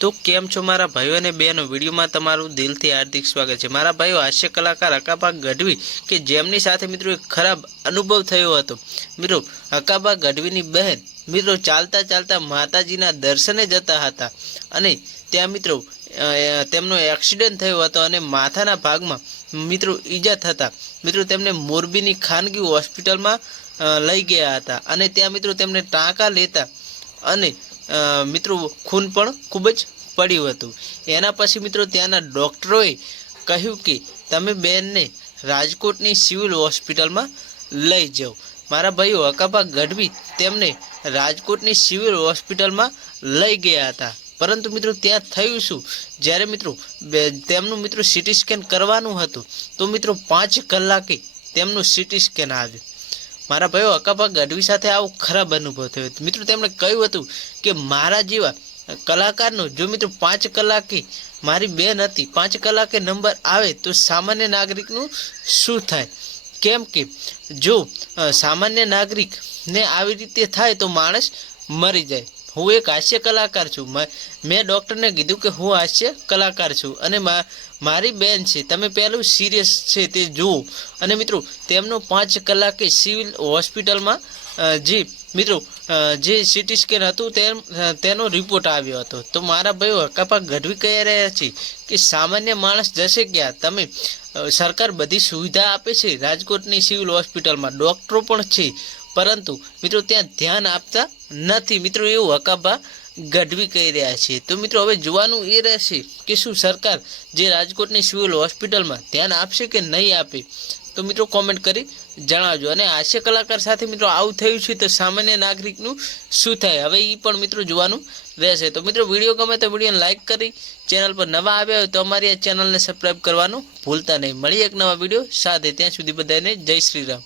તો કેમ છો મારા ભાઈઓ અને બહેનો? વિડીયોમાં તમારું દિલથી હાર્દિક સ્વાગત છે. મારા ભાઈઓ, હાસ્ય કલાકાર હકાબા ગઢવી કે જેમની સાથે મિત્રો એક ખરાબ અનુભવ થયો હતો. મિત્રો, હકાબા ગઢવીની બહેન, મિત્રો, ચાલતા ચાલતા માતાજીના દર્શને જતા હતા અને ત્યાં મિત્રો તેમનો એક્સિડન્ટ થયો હતો અને માથાના ભાગમાં મિત્રો ઈજા થતા. મિત્રો, તેમને મોરબીની ખાનગી હોસ્પિટલમાં લઈ ગયા હતા અને ત્યાં મિત્રો તેમને ટાંકા લેતા અને મિત્રો, ખૂન પણ ખૂબ જ પડ્યું હતું. એના પછી મિત્રો, ત્યાંના ડૉક્ટરોએ કહ્યું કે, તમે બેનને રાજકોટની સિવિલ હોસ્પિટલમાં લઈ જાઓ. મારા ભાઈઓ હકાબા ગઢવી તેમને રાજકોટની સિવિલ હોસ્પિટલમાં લઈ ગયા હતા. પરંતુ મિત્રો, ત્યાં થયું શું? જ્યારે મિત્રો તેમનું મિત્રો સિટી સ્કેન કરવાનું હતું, તો મિત્રો, પાંચ કલાકે તેમનું સિટી સ્કેન આવ્યું. મારા ભાઈઓ અકાપા ગઢવી સાથે આવો ખરાબ અનુભવ થયો. મિત્રો, તેમણે કહ્યું હતું કે મારા જેવા કલાકારનો, જો મિત્રો પાંચ કલાકે મારી બેન હતી, પાંચ કલાકે નંબર આવે તો સામાન્ય નાગરિકનું શું થાય? કેમ કે જો સામાન્ય નાગરિકને આવી રીતે થાય તો માણસ મરી જાય. હું એક હાસ્ય કલાકાર છું. મેં ડૉક્ટરને કીધું કે હું હાસ્ય કલાકાર છું અને મારી બેન છે. તમે પહેલું સિરિયસ છે તે જુઓ. અને મિત્રો, તેમનો પાંચ કલાકે સિવિલ હોસ્પિટલમાં જે, મિત્રો જે સિટી સ્કેન હતું તેમ તેનો રિપોર્ટ આવ્યો હતો. તો મારા ભાઈઓ હકાપા ગઢવી કહી રહ્યા છે કે સામાન્ય માણસ જશે ક્યાં? તમે સરકાર બધી સુવિધા આપે છે રાજકોટની સિવિલ હોસ્પિટલમાં. ડૉક્ટરો પણ છે. પરંતુ મિત્રો ત્યાં ધ્યાન આપતા નથી. મિત્રો એવું હકાબા ગઢવી કહી રહ્યા છે. તો મિત્રો હવે જોવાનું એ રહેશે કે શું સરકાર જે રાજકોટની સિવિલ હોસ્પિટલમાં ધ્યાન આપશે કે નહીં આપે? તો મિત્રો કોમેન્ટ કરી જણાવજો. અને હાસ્ય કલાકાર સાથે મિત્રો આવું થયું છે તો સામાન્ય નાગરિકનું શું થાય? હવે એ પણ મિત્રો જોવાનું રહેશે. તો મિત્રો વીડિયો ગમે તો વિડીયોને લાઇક કરી ચેનલ પર નવા આવ્યા હોય તો અમારી આ ચેનલને સબસ્ક્રાઈબ કરવાનું ભૂલતા નહીં. મળીએ એક નવા વીડિયો સાથે. ત્યાં સુધી બધાને જય શ્રી રામ.